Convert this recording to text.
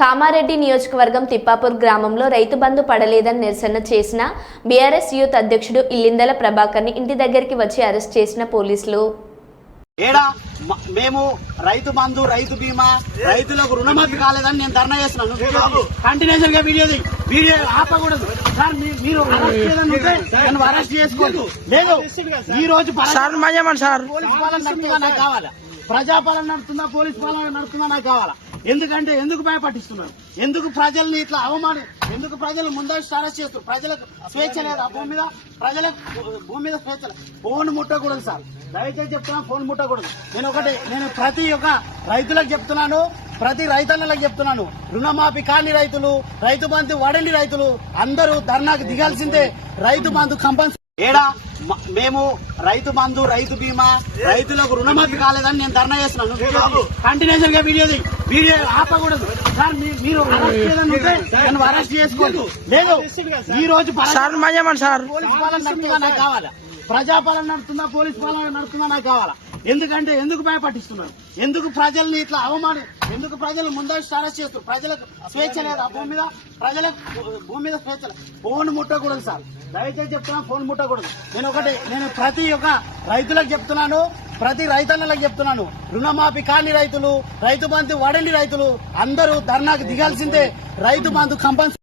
కామారెడ్డి నియోజకవర్గం తిప్పాపూర్ గ్రామంలో రైతు బంధు పడలేదని నిరసన చేసిన బీఆర్ఎస్ యూత్ అధ్యక్షుడు ఇల్లిందల ప్రభాకర్ని ఇంటి దగ్గరికి వచ్చి అరెస్ట్ చేసిన పోలీసులు. మేము రైతు బంధు, రైతు బీమా, రైతులకు రుణమాఫీ కాలేదని నేను ధర్నా చేస్తున్నాను. కంటిన్యూషన్ గా వీడియో ఆపకూడదు సార్. మీరు అరెస్ట్ చేసుకోవద్దు. లేదు, ఈ రోజు పోలీస్ పాలన నడుతుందా నాకు కావాలా, ప్రజాపాలన నడుతుందా పోలీస్ పాలన నడుతుందా నాకు కావాలా. ఎందుకంటే ఎందుకు భయపట్టిస్తున్నారు, ఎందుకు ప్రజల్ని ఇట్లా అవమానం, ఎందుకు ప్రజలు ముందస్తు అరెస్ట్ చేస్తారు. ప్రజలకు స్వేచ్ఛ లేదా భూమి మీద, ప్రజలకు భూమి మీద స్వేచ్ఛ. ఫోన్ ముట్టకూడదు సార్, దయచేసి చెప్తున్నా, ఫోన్ ముట్టకూడదు. నేను ప్రతి ఒక్క రైతులకు చెప్తున్నాను, ప్రతి రైతన్నలకు చెప్తున్నాను, రుణమాఫీ కాని రైతులు, రైతు బంధు వడని రైతులు అందరూ ధర్నాకు దిగాల్సిందే. రైతు బంధు కంపల్సరీ. మేము రైతు బంధు, రైతు బీమా, రైతులకు రుణమాఫీ కాలేదని నేను ధర్నా చేస్తున్నాను. కంటిన్యూషన్ గా వీడియో ఆపకూడదు సార్. మీరు అరెస్ట్ చేసుకోవద్దు. లేదు, ఈ రోజు పోలీస్ పాలన నడుతుందా నాకు కావాలా, ప్రజాపాలన నడుతుందా పోలీస్ పాలన నడుతుందా నాకు కావాలా. ఎందుకంటే ఎందుకు భయపట్టిస్తున్నారు, ఎందుకు ప్రజల్ని ఇట్లా అవమానం, ఎందుకు ప్రజలు ముందస్తు అరెస్ట్ చేస్తారు. ప్రజలకు స్వేచ్ఛ లేదా భూమి మీద, ప్రజలకు భూమి మీద స్వేచ్ఛ. ఫోన్ ముట్టకూడదు సార్, దయచేసి చెప్తున్నా, ఫోన్ ముట్టకూడదు. నేను ప్రతి ఒక్క రైతులకు చెప్తున్నాను, ప్రతి రైతన్నలకు చెప్తున్నాను, రుణమాఫీ కాని రైతులు, రైతు బంధు వడని రైతులు అందరూ ధర్నాకు దిగాల్సిందే. రైతు బంధు కంపల్సరీ.